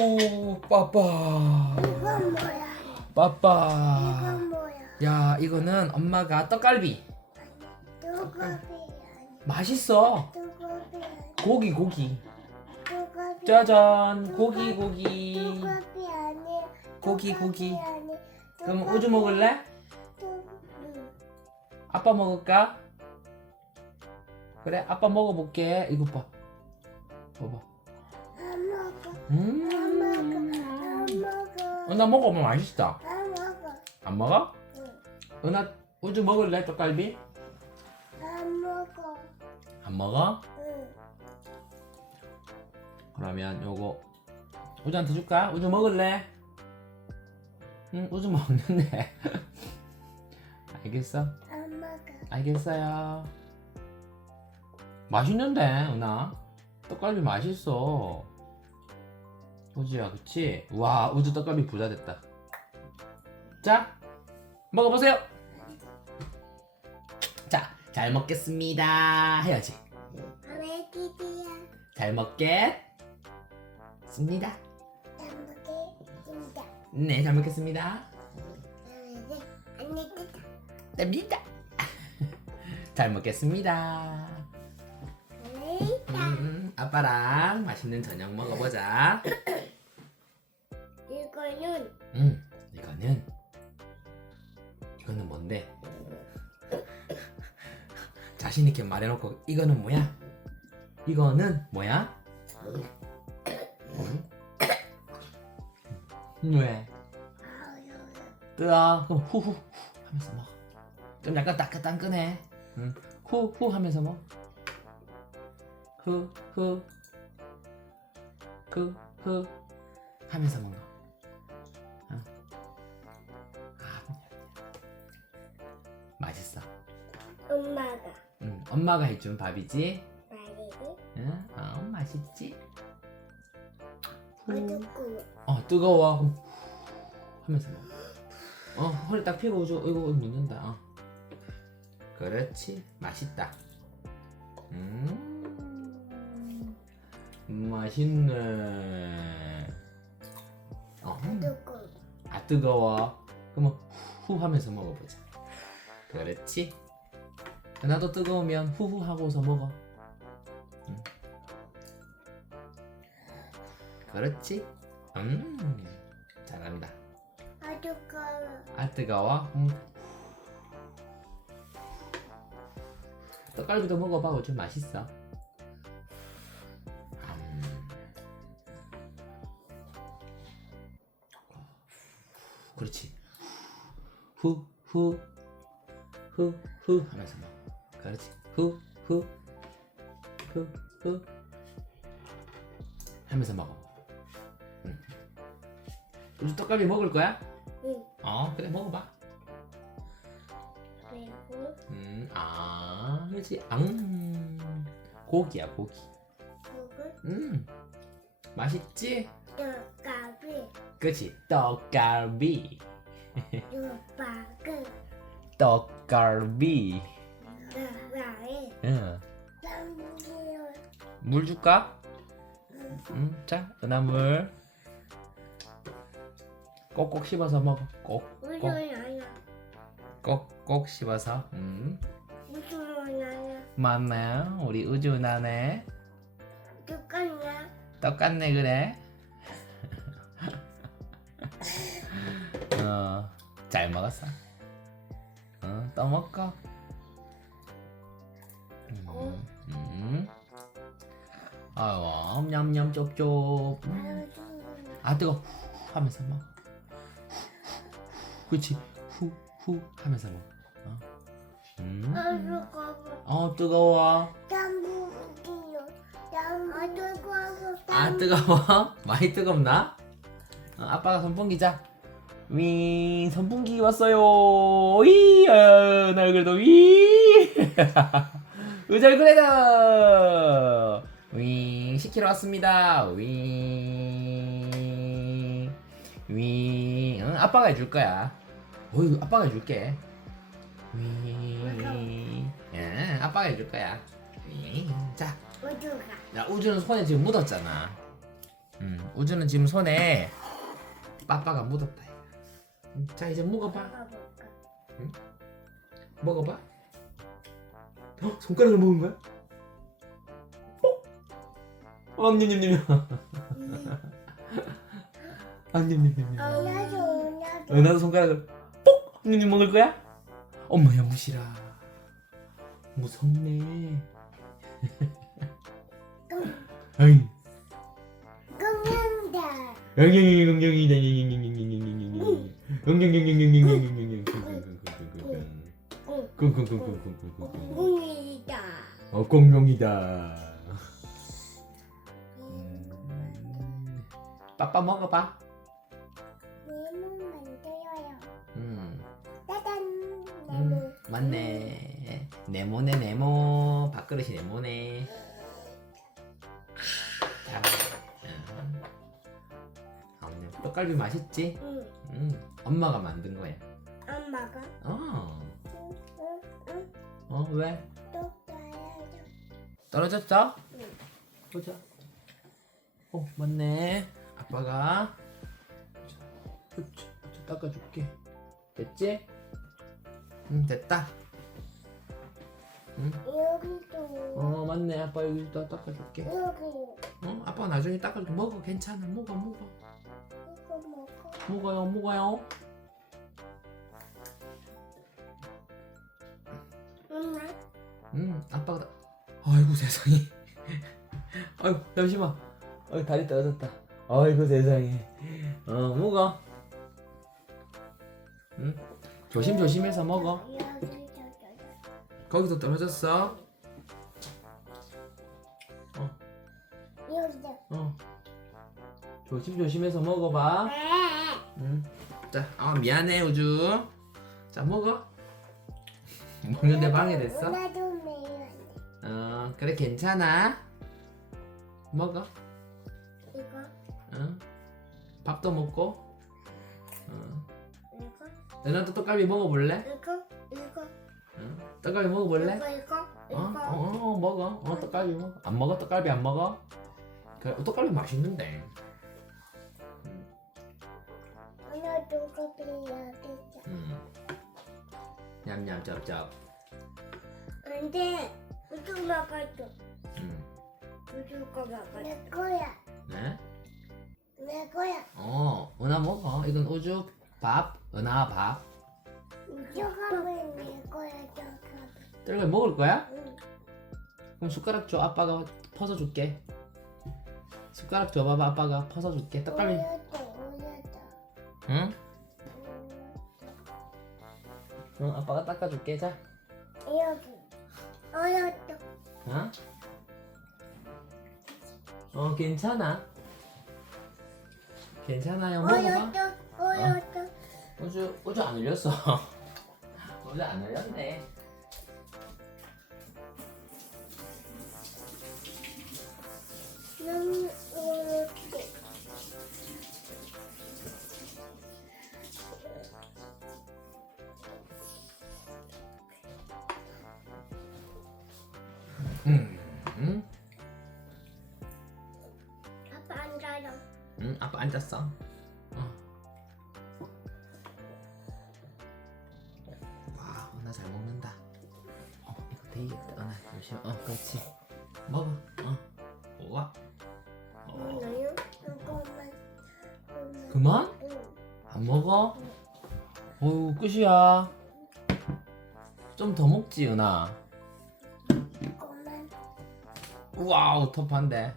오, 빠빠. 이건 뭐야? 빠빠. 이건 뭐야? 야, 이거는 엄마가 떡갈비. 두꺼비 아니 맛있어. 두꺼비 아니 고기, 고기. 두꺼비 짜잔, 고기, 고기. 두꺼비 아니 고기, 고기. 그럼 우주 먹을래? 두- 응. 아빠 먹을까? 그래, 아빠 먹어볼게. 이거 봐. 봐봐. 안 먹어 음. 은하 먹어보면 맛있다. 안 먹어 안 먹어? 응. 은하 우주 먹을래 떡갈비? 안 먹어 안 먹어? 응. 그러면 요거 우주한테 줄까? 우주 먹을래? 응, 우주 먹는데. 알겠어? 안 먹어 알겠어요. 맛있는데, 은하. 떡갈비 맛있어. 우주야, 그치? 와, 우주 떡갈비 부자 됐다. 자, 먹어보세요. 자, 잘 먹겠습니다. 해야지. 왜잘 먹겠습니다. 안 먹겠습니다 네, 잘 먹겠습니다. 뜯다 됩니다. 잘 먹겠습니다. 음, 음, 아빠랑 맛있는 저녁 먹어보자. 음, 이거는 이거는 뭔데? 자신 있게 말해놓고 이거는 뭐야? 이거는 뭐야? 음? 왜? 뜨아 그럼 후후 후 하면서 먹어. 좀 약간 따끈따끈해. 응. 후후 하면서 먹어. 후후 후후 하면서 먹어. 맛있어. 엄마가 응. 엄마가 해준 밥이지. 말이고 응. 어, 맛있지. 후. 어둡고 어 뜨거워. 그럼 후 하면서 먹어. 어 허리 딱 펴고 줘. 이거 묻는다. 어. 그렇지. 맛있다. 음. 맛있네. 어. 어둡고 아 뜨거워. 그러면 후 하면서 먹어보자. 그렇지. 나도 뜨거우면 후후 하고서 먹어. 응. 그렇지. 음. 잘합니다. 어둡고 아 뜨거워? 음. 떡갈비도 먹어봐. 좀 맛있어. 음. 그렇지. 후, 후, 후, 후 하면서 먹어. 그렇지. 후, 후, 후, 후 하면서 먹어. 응. 우주 떡갈비 먹을 거야? 응 어, 그래 먹어봐. 그리고 음, 아, 그렇지. 앙. 고기야, 고기. 음, 맛있지? 떡갈비 그렇지. 떡갈비. 유박을 떡갈비. 응. 물 줄까? 음, 자, 은하물. 꼭꼭 씹어서 먹어. 꼭, 꼭, 꼭꼭 씹어서. 음, 맞나요? 우리 우주 나네. 똑같냐 똑같네 그래. 어, 잘 먹었어. 어, 또 먹고. 음, 음. 아유, 냠냠. 음. 아 뜨거. 후 하면서 먹어. 그렇지. 후후 하면서 먹어. 어. 음. 아주고 어 뜨거워. 땀부기요 아주고 아 뜨거워? 많이 뜨겁나? 어, 아빠가 선풍기 자. 윙 선풍기 왔어요. 이나 아, 그래도 위. 의절 그래도 윙 10km 왔습니다. 윙윙 응, 아빠가 해줄 거야. 어이 아빠가 해줄게. 윙 응, 예, 아빠가 해줄 거야. 윙자. 우주가. 야 우주는 손에 지금 묻었잖아. 음 우주는 지금 손에 빠빠가 묻었다. 자 이제 먹어봐. 응? 먹어봐. 헉, 손가락을 먹은 거야? 어? 안님님님. 안님님님. 은하 손가락을 뽁! 안님님 먹을 거야? 엄마야 무시라. 무섭네. 아이. 끊는다. 영영이 영영이 영영이 공룡이다. 공룡이다. 어 공룡이다. 음. 빠빠 먹어봐. 레몬 만들어요. 음. 짜잔. 레몬. 음, 맞네. 네모네 네모. 밥그릇이 네모네. 자. 음. 아, 오늘 떡갈비 맛있지? 응. 음. 엄마가 만든 거야. 엄마가 어, 응, 응, 응. 어 왜? 또 짜야죠. 떨어졌어? 응. 보자. 어, 맞네. 아빠가 자, 으쌰, 으쌰, 닦아줄게. 됐지? 응, 됐다. 응. 여기도. 어, 맞네. 아빠 여기다 닦아줄게. 여기. 어, 아빠 나중에 닦아줄게. 먹어, 괜찮아. 먹어, 먹어. 먹어. 먹어요, 먹어요. 엄마. 응, 아빠가. 다... 아이고 세상에. 아이고 잠시만. 아이 다리 떨어졌다. 아이고 세상에. 어, 먹어. 응. 조심 조심해서 먹어. 거기도 떨어졌어. 여기도. 어. 조심 조심해서 먹어봐. 아. 응. 자, 아 미안해 우주. 자 먹어. 먹는데 방해됐어? 나도 매일 어, 그래 괜찮아. 먹어. 이거 응. 밥도 먹고. 응. 이거 너나도 떡갈비 먹어볼래? 이거 이거 응. 떡갈비 먹어볼래? 이거 이거 어? 이거 어, 어, 먹어. 어, 떡갈비 먹어. 안 먹어? 떡갈비 안 먹어? 그래, 어, 떡갈비 맛있는데. 음. 냠냠 쩝쩝. 근데 우주 먹어줘. 음. 우주 거 먹어. 내 거야. 네? 내 거야. 어, 은하 먹어. 이건 우주 밥, 은하 밥. 저거는 내 거야. 저거. 떡갈비 먹을 거야? 응. 그럼 숟가락 줘. 아빠가 퍼서 줄게. 숟가락 줘봐봐. 아빠가 퍼서 줄게. 떡갈비. 올렸다. 올렸다. 응? 응, 아빠가 닦아줄게. 자. 여기. 올렸다. 어? 어, 괜찮아. 괜찮아요. 먹어봐. 올렸다. 올렸다. 우주, 우주 안 흘렸어. 우주 안 흘렸네. 난올 음, 아빠 앉았어. 어. 와, 은하 잘 먹는다. 어, 이거 되겠다. 은하, 잠시만. 어, 그렇지. 먹어. 어. 우와. 어. 잠깐만. 그만? 응. 안 먹어? 어우, 끝이야. 좀 더 먹지, 은하. 그만. 와우, 터프한데.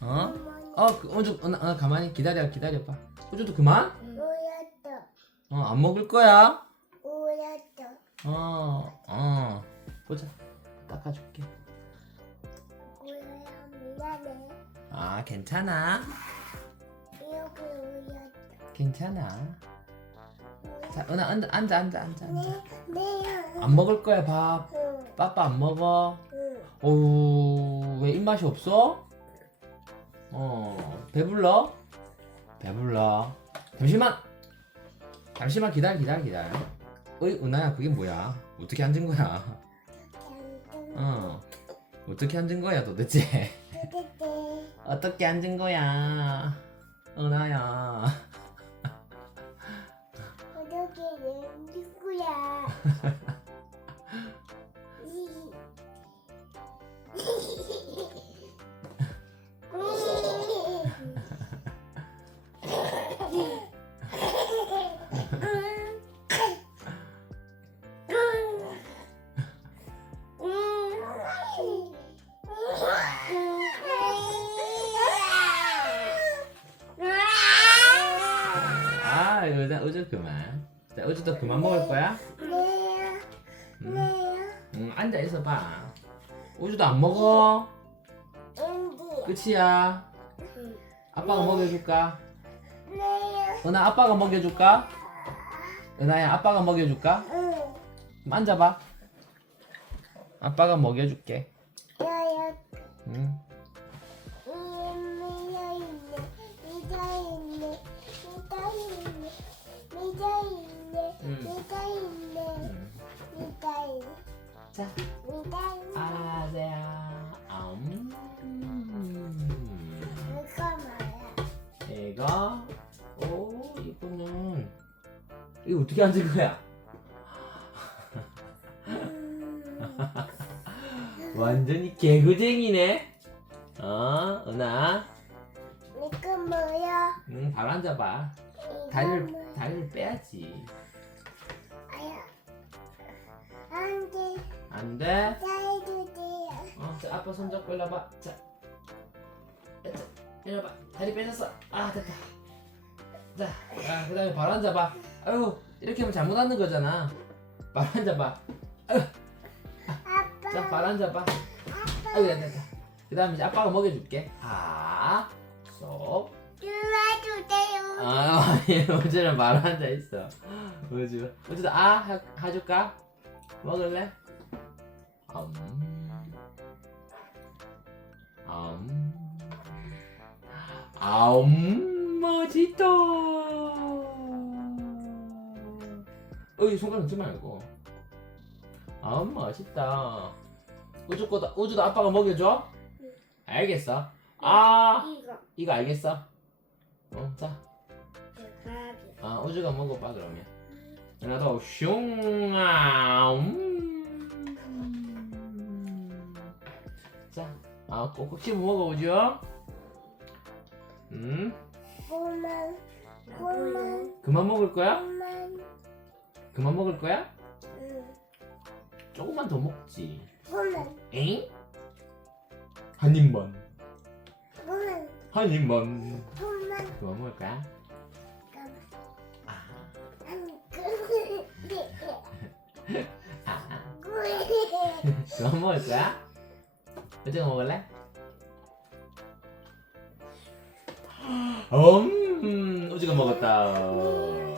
네. 어? 그만. 어, 그, 우주, 은하, 은하 가만히 기다려, 기다려봐. 우주도 그만? 올렸다. 어, 안 먹을 거야? 올렸다. 어, 어. 보자. 닦아줄게. 올려 미안해. 아, 괜찮아. 여기 올렸다. 괜찮아. 자, 은하 앉아, 앉아, 앉아, 앉아, 앉아. 네, 네. 안 먹을 거야, 밥. 응. 빠빠 안 먹어. 응. 어우, 왜 입맛이 없어? 어, 배불러? 배불러. 잠시만! 잠시만 기다려, 기다려, 기다려. 어이, 은하야, 그게 뭐야? 어떻게 앉은 거야? 짠. 어, 어떻게 앉은 거야, 도대체? 어떻게 앉은 거야? 은하야. 그만. 자, 우주도 그만 먹을 거야? 네요, 응, 네요, 응 앉아 있어 봐. 우주도 안 먹어. 인디, 끝이야. 아빠가 먹여줄까? 네요, 은하 아빠가 먹여줄까? 은하야 아빠가 먹여줄까? 응, 그럼 앉아봐. 아빠가 먹여줄게. 응. 응. 미자 있네, 응. 있네, 자, 미자 있네. 아재야. 음. 이거 뭐야? 내가 오 이거는 이거 어떻게 앉을 거야? 음, 완전히 개구쟁이네. 어, 은하. 이거 뭐야? 응, 바로 앉아봐. 이거 다리를? 다리를 빼야지. 안돼, 안 돼. 잘해주세요. 어, 자, 아빠 손 잡고 일어봐. 자, 자, 일어봐. 다리 빼졌어. 아, 됐다. 자, 아, 그 다음에 바로 앉아봐. 아유, 이렇게 하면 잘못 앉는 거잖아. 바로 앉아봐. 아빠, 자, 바로 앉아봐. 아유, 됐다, 됐다. 그 다음에 이제 아빠가 먹여줄게. 아, 쏙. 도와주세요. 아, 아니, 우주는 바로 앉아 있어. 우주, 우주도 아 하, 해줄까? 먹을래? 음, 음, 아음, 맛있다. 어이 손가락 넣지 말고. 아음, 맛있다. 우주 거다. 우주도 아빠가 먹여줘. 알겠어. 아, 이거 이거 알겠어. 어, 자. 밥이. 아 우주가 먹어봐 그러면 하나 슝아 음. 아 꼭꼭 씹어 먹어 우주 음 고만, 고만, 그만 먹을 거야? 고만, 그만 먹을 거야? 응, 조금만 더 먹지 고만, 엥? 한 입만 고만, 한 입만 고만, 그만 먹을 거야? 아, 안 그래. 아. 그만 먹을 거야? 우주가 먹을래? 음 우주가 먹었다